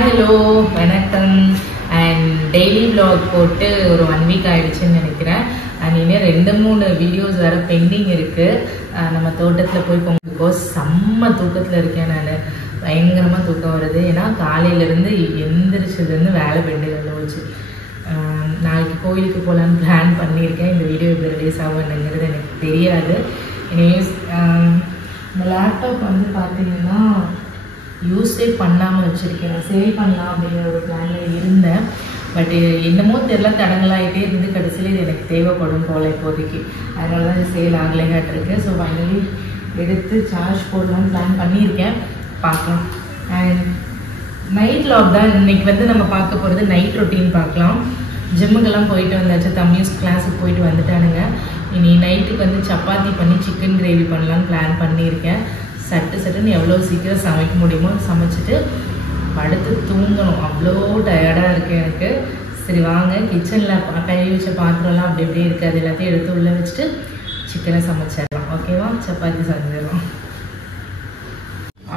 Hi hello வணக்கம் and daily vlog போட்டு ஒரு 1 வீக் ஆயிடுச்சுன்னு நினைக்கிறேன். அண்ட் இன்னும் 2-3 வீடியோஸ் வேற பெண்டிங் இருக்கு. நம்ம தோட்டத்தில் போய் போகும்போது செம்ம தூக்கத்தில் இருக்கேன். நான் பயங்கரமாக தூக்கம் வருது. ஏன்னா காலையிலேருந்து எந்திரிச்சதுலேருந்து வேலை பெண்டில் வச்சு நாளைக்கு கோயிலுக்கு போகலான்னு பிளான் பண்ணியிருக்கேன். இந்த வீடியோ எப்படி ரிலீஸ் ஆகுங்கிறது எனக்கு தெரியாது. எனிவேஸ் இந்த லேப்டாப் வந்து பார்த்தீங்கன்னா யூஸே பண்ணாமல் வச்சுருக்கேன். சேல் பண்ணலாம் அப்படிங்கிற ஒரு பிளானில் இருந்தேன். பட் என்னமோ தெரியல தடங்களாகிட்டே இருந்து கடைசியில் இது எனக்கு தேவைப்படும் போல் இப்போதைக்கு. அதனால தான் இது சேல் ஆகலைங்காட்டிருக்கு. ஸோ ஃபைனலி எடுத்து சார்ஜ் போடலான்னு பிளான் பண்ணியிருக்கேன். பார்க்கலாம். அண்ட் நைட் vlog தான் இன்னைக்கு வந்து நம்ம பார்க்க போகிறது. நைட் ரொட்டீன் பார்க்கலாம். ஜிம்முக்கெல்லாம் போயிட்டு வந்தாச்சு. தம்பியும் கிளாஸுக்கு போயிட்டு வந்துட்டானுங்க. இனி நைட்டுக்கு வந்து சப்பாத்தி பண்ணி சிக்கன் கிரேவி பண்ணலான்னு பிளான் பண்ணியிருக்கேன். சட்டுன்னு எவ்வளோ சீக்கிரம் சமைக்க முடியுமோ சமைச்சிட்டு படுத்து தூங்கணும். அவ்வளோ டயர்டாக இருக்குது எனக்கு. சரி வாங்க கிச்சனில் கழுவி வச்ச பாத்திரம்லாம் அப்படி அப்படியே இருக்குது. அது எல்லாத்தையும் எடுத்து உள்ளே வச்சுட்டு சிக்கனை சமைச்சிடலாம். ஓகேவா? சப்பாத்தி செஞ்சிடலாம்.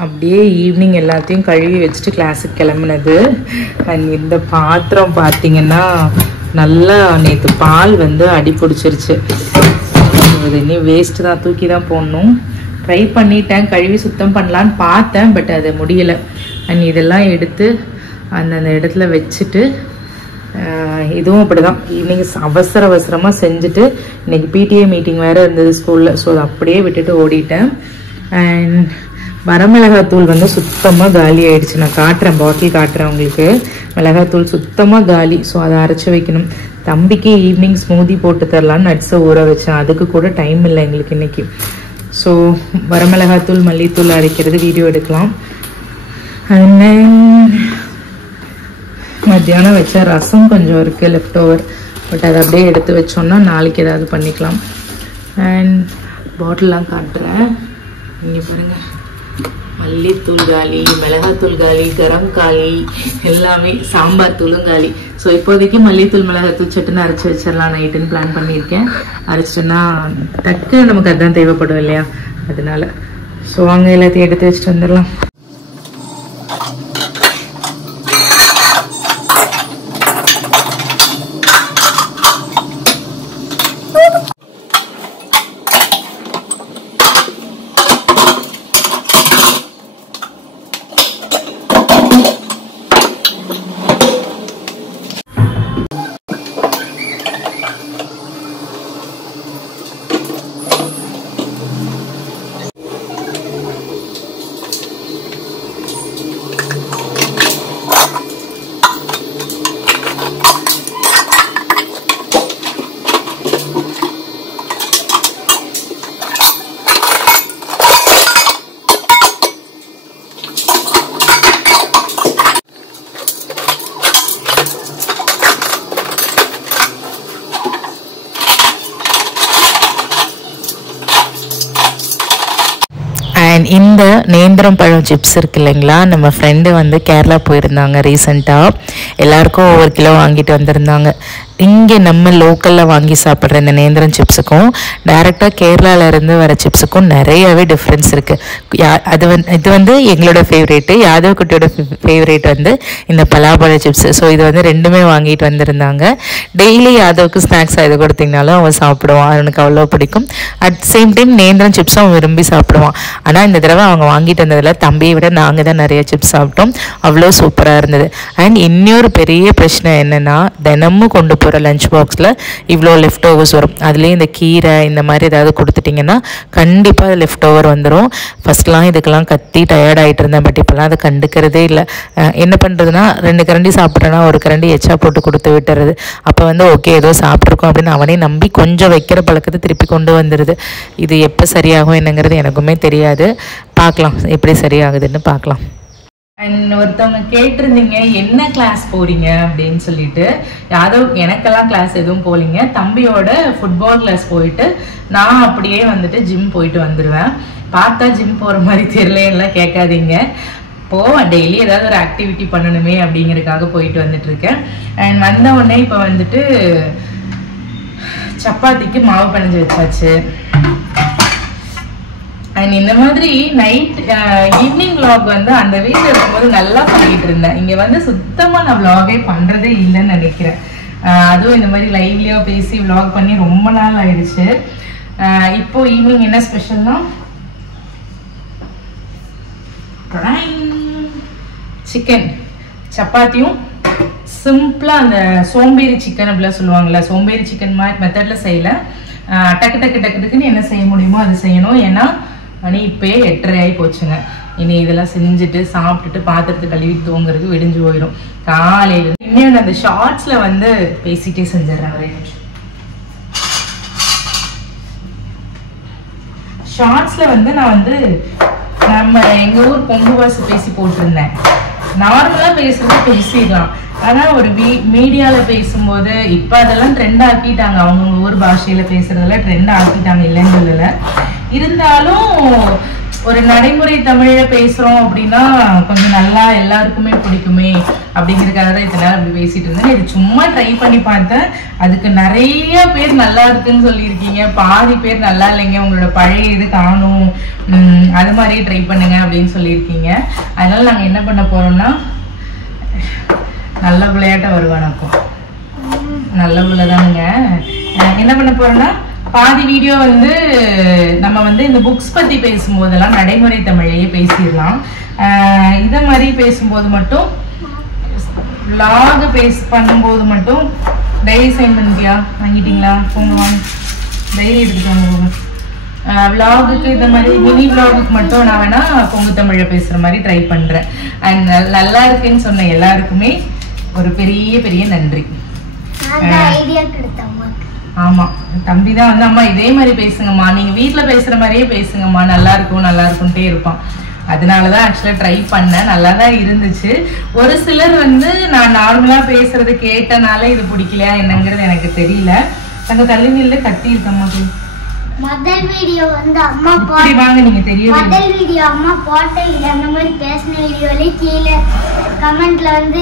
அப்படியே ஈவினிங் எல்லாத்தையும் கழுவி வச்சுட்டு கிளாஸுக்கு கிளம்புனது. அண்ட் இந்த பாத்திரம் பார்த்தீங்கன்னா நல்லா நேற்று பால் வந்து அடி பிடிச்சிருச்சு. இது இன்னும் வேஸ்ட்டு தான், தூக்கி தான் போடணும். ட்ரை பண்ணிட்டேன், கழுவி சுத்தம் பண்ணலான்னு பார்த்தேன். பட் அது முடியலை. அண்ட் இதெல்லாம் எடுத்து அந்தந்த இடத்துல வச்சுட்டு இதுவும் அப்படி தான் ஈவினிங் அவசரமாக செஞ்சுட்டு இன்றைக்கி பிடிஏ மீட்டிங் வேறு இருந்தது ஸ்கூலில். ஸோ அதை அப்படியே விட்டுட்டு ஓடிட்டேன். அண்ட் வரமிளகாத்தூள் வந்து சுத்தமாக காலி ஆகிடுச்சு. நான் காட்டுறேன், பாட்டில் காட்டுறேன் உங்களுக்கு. மிளகாத்தூள் சுத்தமாக காலி. ஸோ அதை அரைச்சி வைக்கணும். தம்பிக்கு ஈவினிங் ஸ்மூதி போட்டு தரலான்னு நட்ஸை ஊற வச்சேன். அதுக்கு கூட டைம் இல்லை எங்களுக்கு இன்றைக்கி. ஸோ வரமிளகாத்தூள் மல்லித்தூள் அரைக்கிறது வீடியோ எடுக்கலாம். அண்ட் தென் மத்தியானம் வச்ச ரசம் கொஞ்சம் இருக்குது லெஃப்ட் ஓவர். பட் அதை அப்படியே எடுத்து வச்சோன்னா நாளைக்கு ஏதாவது பண்ணிக்கலாம். அண்ட் பாட்டிலாம் காட்டுறேன். இங்கே பாருங்கள், மல்லித்தூள் காலி, மிளகாத்தூள் காலி, கரம் காலி, எல்லாமே. சாம்பார் தூளும் காலி. ஸோ இப்போதைக்கு மல்லித்தூள் மிளகாத்தூள் சட்டுன்னு அரைச்சி வச்சிடலாம் நைட்டுன்னு பிளான் பண்ணியிருக்கேன். அரைச்சிட்டோன்னா டக்கு நமக்கு அதுதான் தேவைப்படும் இல்லையா? அதனால ஸோ வாங்க எல்லாத்தையும் எடுத்து வச்சுட்டு வந்துடலாம். அண்ட் இந்த நேந்திரம் பழம் சிப்ஸ் இருக்கு இல்லைங்களா, நம்ம ஃப்ரெண்டு வந்து கேரளா போயிருந்தாங்க ரீசெண்டாக. எல்லாருக்கும் ஒவ்வொரு கிலோ வாங்கிட்டு வந்திருந்தாங்க. இங்கே நம்ம லோக்கலில் வாங்கி சாப்பிட்ற இந்த நேந்திரம் சிப்ஸுக்கும் டைரெக்டாக கேரளாவிலேருந்து வர சிப்ஸுக்கும் நிறையவே டிஃப்ரென்ஸ் இருக்குது. இது வந்து எங்களோட ஃபேவரேட்டு, யாதவ் குட்டியோட ஃபேவரேட் வந்து இந்த பலாப்பழ சிப்ஸு. ஸோ இது வந்து ரெண்டுமே வாங்கிட்டு வந்திருந்தாங்க. டெய்லி யாதவுக்கு ஸ்நாக்ஸாக இது கொடுத்தீங்கனாலும் அவன் சாப்பிடுவான். அவனுக்கு அவ்வளோ பிடிக்கும். அட் சேம் டைம் நேந்திரம் சிப்ஸும் அவன் விரும்பி சாப்பிடுவான். ஆனால் இந்த தடவை அவங்க வாங்கிட்டு வந்ததில் தம்பியை விட நாங்கள் தான் நிறைய சிப்ஸ் சாப்பிட்டோம். அவ்வளோ சூப்பராக இருந்தது. அண்ட் இன்னொரு பெரிய பிரச்சனை என்னென்னா, தினமும் கொண்டு போகிற லஞ்ச் பாக்ஸில் இவ்வளோ லெஃப்ட் ஓவர்ஸ் வரும். அதுலேயும் இந்த கீரை இந்த மாதிரி ஏதாவது கொடுத்துட்டிங்கன்னா கண்டிப்பாக அது லெஃப்ட் ஓவர் வந்துடும். ஃபஸ்ட்லாம் இதுக்கெல்லாம் கத்தி டயர்ட் ஆகிட்டு இருந்தேன். பட் இப்போலாம் அதை கண்டுக்கிறதே இல்லை. என்ன பண்ணுறதுனா 2 கரண்டி சாப்பிட்றேன்னா 1 கரண்டி எச்சா போட்டு கொடுத்து விட்டுறது. அப்போ வந்து ஓகே ஏதோ சாப்பிட்ருக்கோம் அப்படின்னு அவனே நம்பி கொஞ்சம் வைக்கிற பழக்கத்தை திருப்பி கொண்டு வந்துடுது. இது எப்போ சரியாகும் என்னங்கிறது எனக்குமே தெரியாது. பார்க்கலாம் எப்படி சரியாகுதுன்னு பார்க்கலாம். அண்ட் ஒருத்தவங்க கேட்டிருந்தீங்க என்ன கிளாஸ் போறீங்க அப்படின்னு சொல்லிட்டு. யாதவ் எனக்கெல்லாம் கிளாஸ் எதுவும் போலிங்க. தம்பியோட ஃபுட்பால் கிளாஸ் போயிட்டு நான் அப்படியே வந்துட்டு ஜிம் போயிட்டு வந்துடுவேன். பார்த்தா ஜிம் போகிற மாதிரி தெரியலாம் கேட்காதீங்க. போவேன், டெய்லி ஏதாவது ஒரு ஆக்டிவிட்டி பண்ணணுமே அப்படிங்கிறதுக்காக போயிட்டு வந்துட்டு இருக்கேன். அண்ட் வந்த உடனே இப்போ வந்துட்டு சப்பாத்திக்கு மாவு பிணைஞ்சு வச்சாச்சு. அண்ட் இந்த மாதிரி நைட் ஈவினிங் vlog வந்து அந்த வீட்டில் இருக்கும்போது நல்லா பண்ணிட்டு இருந்தேன். இங்க வந்து சுத்தமா நான் vlog-ஏ பண்றதே இல்லைன்னு நினைக்கிறேன். அதுவும் இந்த மாதிரி லைவ்லயோ பேசி vlog பண்ணி ரொம்ப நாள் ஆயிடுச்சு. இப்போ ஈவினிங் என்ன ஸ்பெஷல்னா சிக்கன் சப்பாத்தியும் சிம்பிளா அந்த சோம்பேறி சிக்கன் அப்படிலாம் சொல்லுவாங்கல்ல, சோம்பேறி சிக்கன் மாதிரி மெத்தட்ல செய்யல. டக்கு டக்கு டக்கு டக்குன்னு என்ன செய்ய முடியுமோ அது செய்யணும். ஏன்னா மணி இப்பயே 8:30 ஆகி போச்சுங்க. இனி இதெல்லாம் செஞ்சுட்டு சாப்பிட்டுட்டு பாத்திரத்தை கழுவி தூங்குறதுக்கு விடிஞ்சு போயிடும் காலையில. இன்னும் அந்த ஷார்ட்ஸ்ல வந்து பேசிட்டே செஞ்சிடறேன். ஒரே நிமிஷம். ஷார்ட்ஸ்ல வந்து நான் வந்து நம்ம எங்க ஊர் பொங்கு வாசு பேசி போட்டிருந்தேன். நார்மலா பேசுறது பேசிடலாம், ஆனா ஒரு மீடியால பேசும்போது இப்ப அதெல்லாம் ட்ரெண்ட் ஆக்கிட்டாங்க. அவங்க ஊர் பாஷையில பேசுறதெல்லாம் ட்ரெண்ட் ஆக்கிட்டாங்க, இல்லைன்னு சொல்லல. இருந்தாலும் ஒரு நடைமுறை தமிழ்ல பேசுறோம் அப்படின்னா கொஞ்சம் நல்லா எல்லாருக்குமே பிடிக்குமே அப்படிங்கிறதுக்காக தான் இத்தனை நேரம் அப்படி பேசிட்டு இருந்தேன். இது சும்மா ட்ரை பண்ணி பார்த்தேன். அதுக்கு நிறைய பேர் நல்லா இருக்குன்னு சொல்லியிருக்கீங்க, பாதி பேர் நல்லா இல்லைங்க, உங்களோட பழைய இது காணும், அது மாதிரியே ட்ரை பண்ணுங்க அப்படின்னு சொல்லியிருக்கீங்க. அதனால நாங்கள் என்ன பண்ண போறோம்னா, நல்ல விளையாட்ட வருவானப்போ நல்ல விளையாதானுங்க. என்ன பண்ண போறோம்னா, பாதி வீடியோ வந்து நம்ம வந்து இந்த புக்ஸ் பத்தி பேசும்போதெல்லாம் நடைமுறை தமிழையே பேசிடலாம். இதை மாதிரி பேசும்போது மட்டும் vlog பண்ணும்போது மட்டும் டைரி சைன் பண்ணிட்டியா, வாங்கிட்டீங்களா? போங்க வாங்க, டைரி எடுத்துக்கோங்க போங்க. vlog-க்கு இந்த மாதிரி மினி vlog-க்கு மட்டும் நான் வேணா பொங்கு தமிழை பேசுற மாதிரி ட்ரை பண்றேன். அண்ட் நல்லா இருக்குன்னு சொன்ன எல்லாருக்குமே ஒரு பெரிய பெரிய நன்றி. ஆமா, தம்பிதான் வந்து அம்மா இதே மாதிரி பேசுங்கம்மா, நீங்க வீட்டுல பேசுற மாதிரியே பேசுங்கம்மா, நல்லா இருக்கும் நல்லா இருக்கும்ட்டே இருப்பான். அதனாலதான் ஆக்சுவலா ட்ரை பண்ணேன், நல்லாதான் இருந்துச்சு. ஒரு சிலர் வந்து நான் நார்மலா பேசுறது கேட்டனால இது பிடிக்கலையா என்னங்கிறது எனக்கு தெரியல. அங்க தள்ளிநில கட்டி இருக்கம்மா. முதல் வீடியோ வந்து அம்மா வாங்க, நீங்க தெரியும் முதல் வீடியோ அம்மா போட்ட இல்ல அந்த மாதிரி பேசின வீடியோல கீழே கமெண்ட்ல வந்து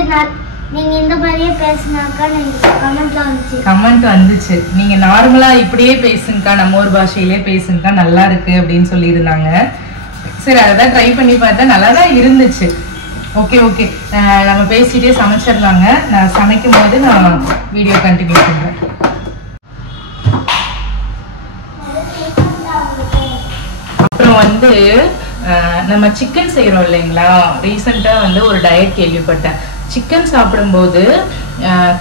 நீங்க இந்த மாதிரியே பேசினாக்கா கமெண்ட் வந்துச்சு. நீங்க நார்மலா இப்படியே பேசுங்கக்கா, நம்ம ஊர் பாஷையிலே பேசுங்கக்கா, நல்லா இருக்கு அப்படின்னு சொல்லி இருந்தாங்க. சரி, அதான் ட்ரை பண்ணி பார்த்தேன், நல்லா தான் இருந்துச்சு. ஓகே ஓகே, நம்ம பேசிட்டே சமைச்சிடலாங்க. நான் சமைக்கும் போது நான் வீடியோ கண்டினியூ பண்றேன். அப்புறம் வந்து நம்ம சிக்கன் செய்யறோம் இல்லைங்களா, ரீசெண்டா வந்து ஒரு டயட் கேள்விப்பட்டேன். சிக்கன் சாப்பிடும்போது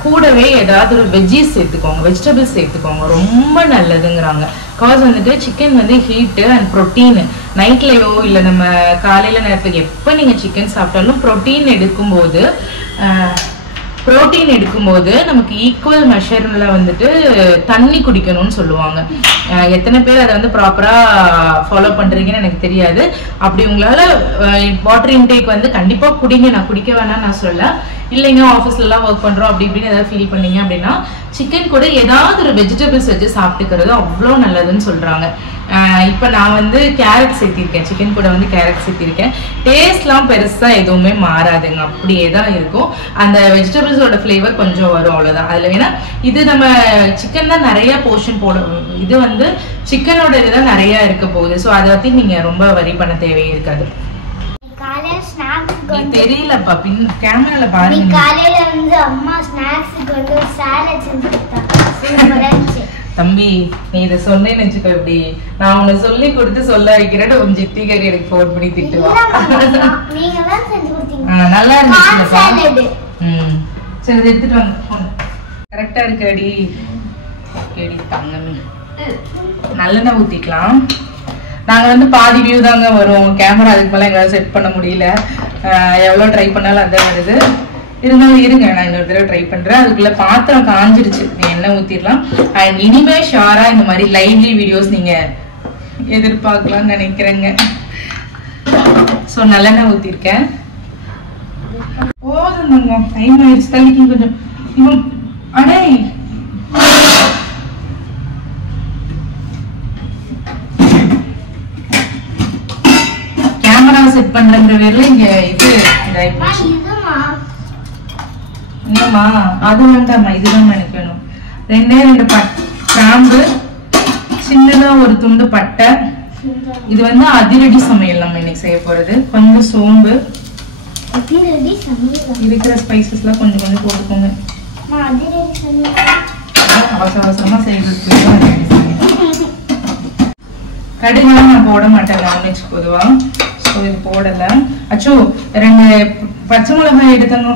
கூடவே ஏதாவது ஒரு வெஜ்ஜீஸ் சேர்த்துக்கோங்க, வெஜிடபிள்ஸ் சேர்த்துக்கோங்க, ரொம்ப நல்லதுங்கிறாங்க. காஸ் வந்துட்டு சிக்கன் வந்து ஹீட்டு அண்ட் ப்ரோட்டீன். நைட்லயோ இல்லை நம்ம காலையில நேரத்துக்கு எப்போ நீங்கள் சிக்கன் சாப்பிட்டாலும் ப்ரோட்டீன் எடுக்கும்போது நமக்கு ஈக்குவல் மெஷர்ல வந்துட்டு தண்ணி குடிக்கணும்னு சொல்லுவாங்க. எத்தனை பேர் அதை வந்து ப்ராப்பரா ஃபாலோ பண்றீங்கன்னு எனக்கு தெரியாது. அப்படி உங்களால வாட்டர் இன்டேக் வந்து கண்டிப்பா குடிங்க, நான் குடிக்க வேணாம் நான் சொல்ல இல்லைங்க. ஆஃபீஸ்ல எல்லாம் ஒர்க் பண்றோம் அப்படி இப்படின்னு ஏதாவது ஃபீல் பண்ணீங்க அப்படின்னா சிக்கன் கூட ஏதாவது ஒரு வெஜிடபிள்ஸ் வச்சு சாப்பிட்டுக்கிறது அவ்வளோ நல்லதுன்னு சொல்றாங்க. இப்போ நான் வந்து கேரட் சேர்த்திருக்கேன், சிக்கன் கூட வந்து கேரட் சேர்த்திருக்கேன். டேஸ்ட்லாம் பெருசா எதுவுமே மாறாதுங்க, அப்படியே தான் இருக்கும். அந்த வெஜிடபிள்ஸோட ஃப்ளேவர் கொஞ்சம் வரும், அவ்வளோதான். அதில் வேணா இது நம்ம சிக்கன் தான் நிறைய போர்ஷன் போட, இது வந்து சிக்கனோட இதுதான் நிறைய இருக்க போகுது. ஸோ அதை பற்றி நீங்க ரொம்ப வரி பண்ண தேவையே இருக்காது. தெரியலப்பா, பின் கேமரால பாருங்க. காலையில வந்து அம்மா ஸ்நாக்ஸ்க்கு வந்து சாலட் செஞ்சு கொடுத்தாங்க. தம்பி, நீ இதை சொன்னேன்னு வச்சுக்கோ, இப்படி நான் உன்னை சொல்லி கொடுத்து சொல்ல வைக்கிறேன். உன் சித்திகரி எனக்கு ஃபோன் பண்ணி திட்டுவா. நல்லா இருந்துச்சு. சரி, எடுத்துட்டு வாங்க. கரெக்டா இருக்கு அடி. கேடி தங்கமே, நல்லெண்ணெய் ஊத்திக்கலாம். நாங்க வந்து பாதி வியூ தாங்க வரும், கேமரா அதுக்கு மேல எங்களால செட் பண்ண முடியல. எவ்வளவு ட்ரை பண்ணாலும் அதான் வருது. இருந்தாலும் இருங்க, நான் இன்னொரு தடவை ட்ரை பண்றேன். அதுக்குள்ள பாத்திரம் காஞ்சிருச்சு, நீ எண்ணெய் ஊத்திடலாம். அண்ட் இனிமே ஷாரா இந்த மாதிரி லைவ்லி வீடியோஸ் நீங்க எதிர்பார்க்கலாம்னு நினைக்கிறேங்க. ஸோ நல்லெண்ணெய் ஊத்திருக்கேன். போதுங்க, டைம் ஆயிடுச்சு. தள்ளிக்கும் கொஞ்சம் இன்னும். அடே, கேமரா செட் பண்றங்கிற பேர்ல இங்க இது என்னம்மா, அது வேண்டாம்மா, இதுதான் எனக்கு வேணும். 2 கிராம்பு, சின்னதா ஒரு துண்டு பட்டை, இது வந்து அதிரடி சமையல் நம்ம இன்னைக்கு செய்ய போறது. கொஞ்சம் சோம்பு, இருக்கிற ஸ்பைசஸ்லாம் கொஞ்சம் கொஞ்சம் போட்டுக்கோங்க. அவசர அவசரமா செய்யறதுக்கு கடுகுலாம் நான் போட மாட்டேன் நான்வெஜ் பொதுவா. ஸோ இது போடல. அச்சோ 2 பச்சை மிளகாய் எடுத்தங்க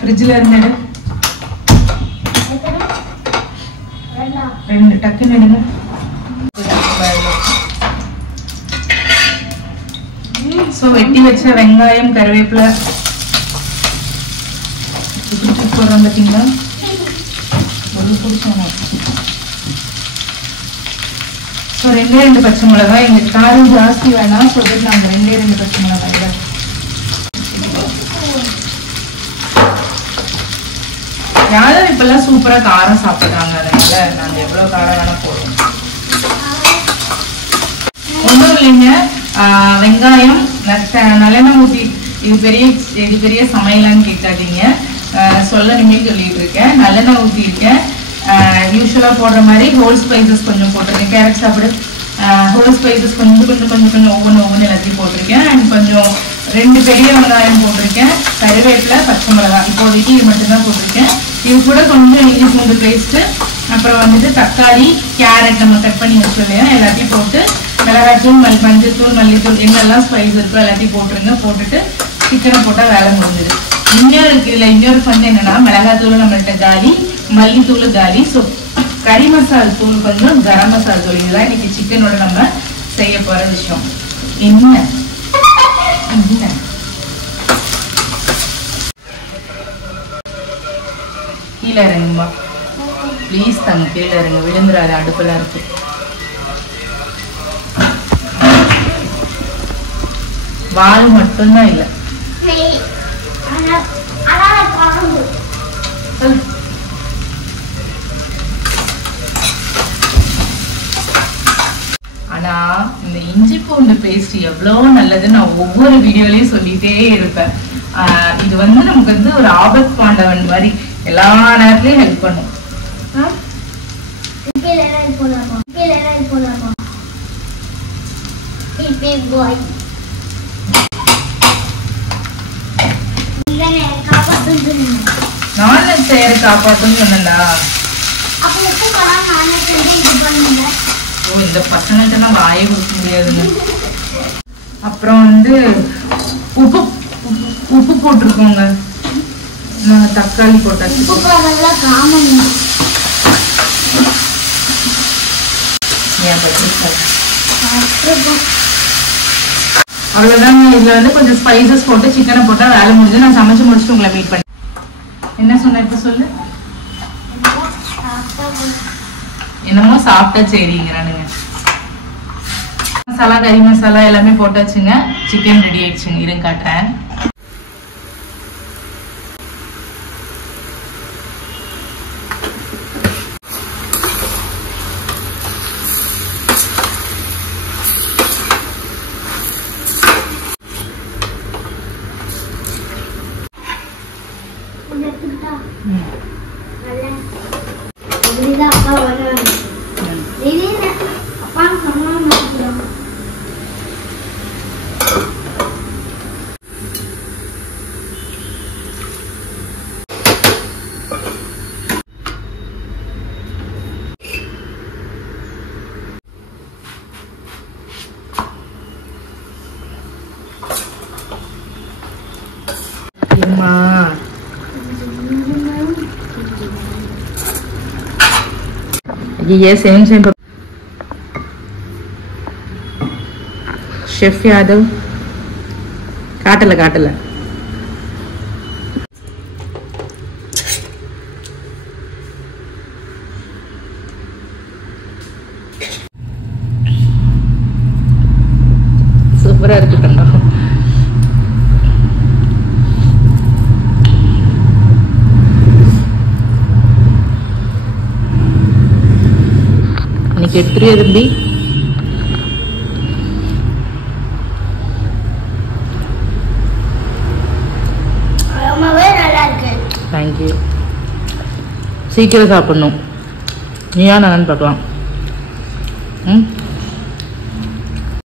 ஃப்ரிட்ஜில் இருந்து. 2 டக்குன்னு எடுங்க. ஸோ வெட்டி வச்ச வெங்காயம், கருவேப்பிலை போடுறோம் பார்த்தீங்களா? ஒரு பிடிச்சோம். ஸோ 2 பச்சை மிளகாய். எங்களுக்கு காரம் ஜாஸ்தி வேணாம். ஸோ நாங்கள் 2 பச்சை மிளகாய். யாரும் இப்பெல்லாம் சூப்பரா காரம் சாப்பிடுறாங்க. அதனால நாங்கள் எவ்வளவு காரம் வேணா போடுவோம். ஒன்றும் இல்லைங்க, வெங்காயம் நல்லெண்ணெய் ஊற்றி. இது பெரிய சமையலான்னு கேட்காதீங்க, சொல்லணுமே சொல்லிட்டு இருக்கேன். நல்லெண்ணெய் ஊற்றிருக்கேன். யூஸ்வலா போடுற மாதிரி ஹோல் ஸ்பைசஸ் கொஞ்சம் போட்டிருக்கேன். கேரட் சாப்பிடு. ஹோல் ஸ்பைசஸ் கொஞ்சம் ஒவ்வொன்று எல்லாத்தையும் போட்டிருக்கேன். அண்ட் கொஞ்சம் 2 பெரிய வெங்காயம் போட்டிருக்கேன். கருவேப்பிலை, பச்சை மிளகாய். இப்போதைக்கு இது மட்டும்தான் போட்டிருக்கேன். இது கூட கொஞ்சம் இஞ்சி பூண்டு பேஸ்ட்டு, அப்புறம் வந்துட்டு தக்காளி, கேரட் நம்ம கட் பண்ணி வச்சிருந்தேன். எல்லாத்தையும் போட்டு மிளகாய்த்தூள், மஞ்சள்தூள், மல்லித்தூள், என்னெல்லாம் ஸ்பைஸ் இருக்கோ எல்லாத்தையும் போட்டுருங்க. போட்டுட்டு சிக்கனை போட்டால் வேலை முடிஞ்சுது. இன்னொரு ஃபன் என்னன்னா, மிளகாய்த்தூள் நம்மள்கிட்ட காலி, மல்லித்தூள் காலி. ஸோ கறி மசால் தூள் கொஞ்சம், கரம் மசால் தூள். இதுதான் இன்னைக்கு சிக்கனோட நம்ம செய்ய போற விஷயம். என்ன கீழே இறங்குமா ப்ளீஸ் தாங்க, கீழே இறங்க, விழுந்துடாது, அடுப்புல இருக்கு. வால் மட்டும்தான் இல்லை. ஆனா இந்த இஞ்சி பூண்டு பேஸ்ட் எவ்வளவு நல்லதுன்னு நான் ஒவ்வொரு வீடியோலயும் சொல்லிட்டே இருப்பேன். இது வந்து நமக்கு வந்து ஒரு ஆபத் பாண்டவன் மாதிரி எல்லா நேரத்துலயும் ஹெல்ப் பண்ணும். நான்வெஜ் செய்யற காப்பாத்துன்னு சொன்னா இந்த பசங்கள்ட்ட வாயை கொடுக்க முடியாதுங்க. அப்புறம் வந்து உப்பு போட்டிருக்கோங்க. தக்காளி போட்டாச்சு. அவ்வளவுதான். இதுல வந்து கொஞ்சம் ஸ்பைசஸ் போட்டு சிக்கனை போட்டா வேலை முடிஞ்சு. நான் சமைச்சு முடிச்சுட்டு உங்களை மீட் பண்ணேன். என்ன சொன்ன இப்ப சொல்லு. என்னமோ சாப்பிட்டா சரிங்கிறானுங்க. மசாலா, கறி மசாலா எல்லாமே போட்டாச்சுங்க. சிக்கன் ரெடி ஆயிடுச்சுங்க. இருங்க காட்டுறேன். ये सेम शेफ यादव काटल सूपरा எத்திரியா தம்பி? தேங்க்யூ. சீக்கிரம் சாப்பிடணும். நீயா நான் பார்க்கலாம்.